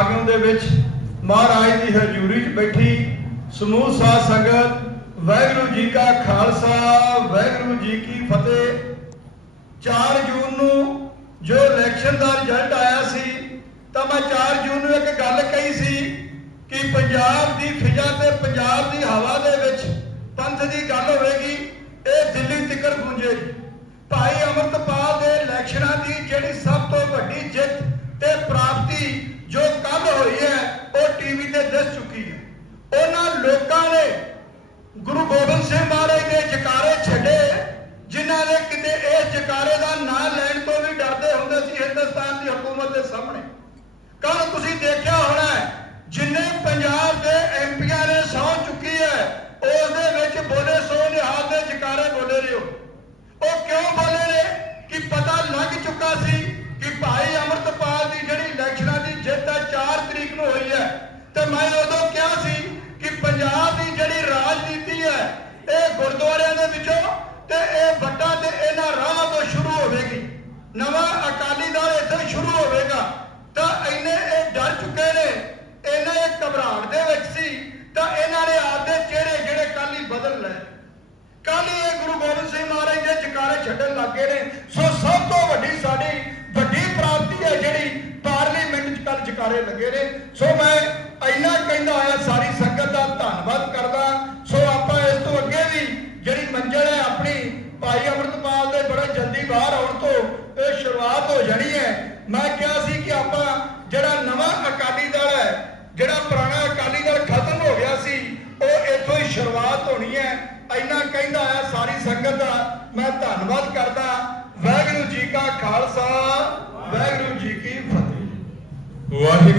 ਸਮਾਗਮ ਦੇ ਵਿੱਚ ਮਹਾਰਾਜ ਦੀ ਹਜ਼ੂਰੀ 'ਚ ਬੈਠੀ ਸਮੂਹ ਸਾਧ ਸੰਗਤ, ਵਾਹਿਗੁਰੂ ਜੀ ਕਾ ਖਾਲਸਾ, ਵਾਹਿਗੁਰੂ ਜੀ ਕੀ ਫਤਿਹ। 4 ਜੂਨ ਨੂੰ ਜੋ ਇਲੈਕਸ਼ਨ ਦਾ ਰਿਜ਼ਲਟ ਆਇਆ ਸੀ, ਤਾਂ ਮੈਂ 4 ਜੂਨ ਨੂੰ ਇੱਕ ਗੱਲ ਕਹੀ ਸੀ ਕਿ ਪੰਜਾਬ ਦੀ ਫਿਜ਼ਾ ਤੇ ਪੰਜਾਬ ਦੀ ਹਵਾ ਦੇ ਵਿੱਚ ਪੰਥ ਦੀ ਗੱਲ ਹੋਵੇਗੀ। ਇਹ ਕਿਉਂ ਬੋਲੇ ਨੇ? ਕਿ ਪਤਾ ਲੱਗ ਚੁੱਕਾ ਸੀ ਕਿ ਭਾਈ ਅਮਰਤਪਾਲ ਦੀ ਜਿਹੜੀ ਇਲੈਕਸ਼ਨਾਂ ਦੀ ਜਿੱਤ ਹੈ 4 ਤਰੀਕ ਨੂੰ ਹੋਈ ਹੈ। ਤੇ ਮੈਂ ਉਦੋਂ ਕਿਹਾ ਸੀ ਕਿ ਪੰਜਾਬ ਦੀ ਜਿਹੜੀ ਰਾਜਨੀਤੀ ਹੈ, ਇਹ ਗੁਰਦੁਆਰਿਆਂ ਦੇ ਵਿੱਚੋਂ ਤੇ ਇਹ ਵੱਡਾ ਤੇ ਇਹਨਾਂ ਰਾਹਾਂ ਤੋਂ ਸ਼ੁਰੂ ਹੋਵੇਗੀ। ਨਵਾਂ ਅਕਾਲੀ ਦਲ ਇੱਥੇ ਸ਼ੁਰੂ ਹੋਵੇਗਾ। ਤਾਂ ਇੰਨੇ ਇਹ ਡਰ ਚੁੱਕੇ ਨੇ ਇਹਨਾਂ ਇਹ ਘਬਰਾਹਟ ਦੇ ਵਿੱਚ ਸੀ, ਤਾਂ ਇਹਨਾਂ ਨੇ ਆਪਦੇ ਚਿਹਰੇ ਜਿਹੜੇ ਕੱਲ ਹੀ ਬਦਲ ਲਏ ਕੱਲ ਹੀ ਇਹ ਗੁਰੂ ਗੋਬਿੰਦ ਸਿੰਘ ਮਹਾਰਾਜ ਦੇ ਜਕਾਰੇ ਛੱਡਣ ਲੱਗੇ ਨੇ। ਸੋ ਸਭ ਤੋਂ ਵੱਡੀ ਸਾਡੀ ਵੱਡੀ ਪ੍ਰਾਪਤੀ ਹੈ ਜਿਹੜੀ ਪਾਰਲੀਮੈਂਟ 'ਚ ਕੱਲ ਜਕਾਰੇ ਲੱਗੇ ਨੇ। ਸੋ ਮੈਂ ਇੰਨਾ ਕਹਿੰਦਾ ਹੋਇਆ, ਸਾਰੀ ਸੰਗਤ ਦਾ ਧੰਨਵਾਦ ਕਰਦਾ। ਸੋ ਆਪਾਂ ਇਸ ਤੋਂ ਅੱਗੇ ਵੀ ਜਿਹੜੀ ਮੰਜ਼ਿਲ ਹੈ, ਆਪਣੀ ਭਾਈ ਅਮਰਤਪਾਲ ਦੇ ਬੜੇ ਜਲਦੀ ਬਾਹਰ ਆਉਣ ਤੋਂ ਇਹ ਸ਼ੁਰੂਆਤ ਹੋ ਜਾਣੀ ਹੈ। ਮੈਂ ਕਿਹਾ ਸੀ ਕਿ ਆਪਾਂ ਜਿਹੜਾ ਨਵਾਂ ਅਕਾਲੀ ਦਲ ਹੈ, ਜਿਹੜਾ ਪੁਰਾਣਾ ਅਕਾਲੀ ਦਲ ਖਤਮ ਹੋ ਗਿਆ ਸੀ, ਉਹ ਇੱਥੋਂ ਹੀ ਸ਼ੁਰੂਆਤ ਹੋਣੀ ਹੈ। ਇੰਨਾ ਕਹਿੰਦਾ ਆ ਸਾਰੀ ਸੰਗਤ ਦਾ ਮੈਂ ਧੰਨਵਾਦ ਕਰਦਾ। ਵਾਹਿਗੁਰੂ ਜੀ ਕਾ ਖਾਲਸਾ, ਵਾਹਿਗੁਰੂ ਜੀ ਕੀ ਫਤਿਹ। ਵਾਹਿਗੁਰੂ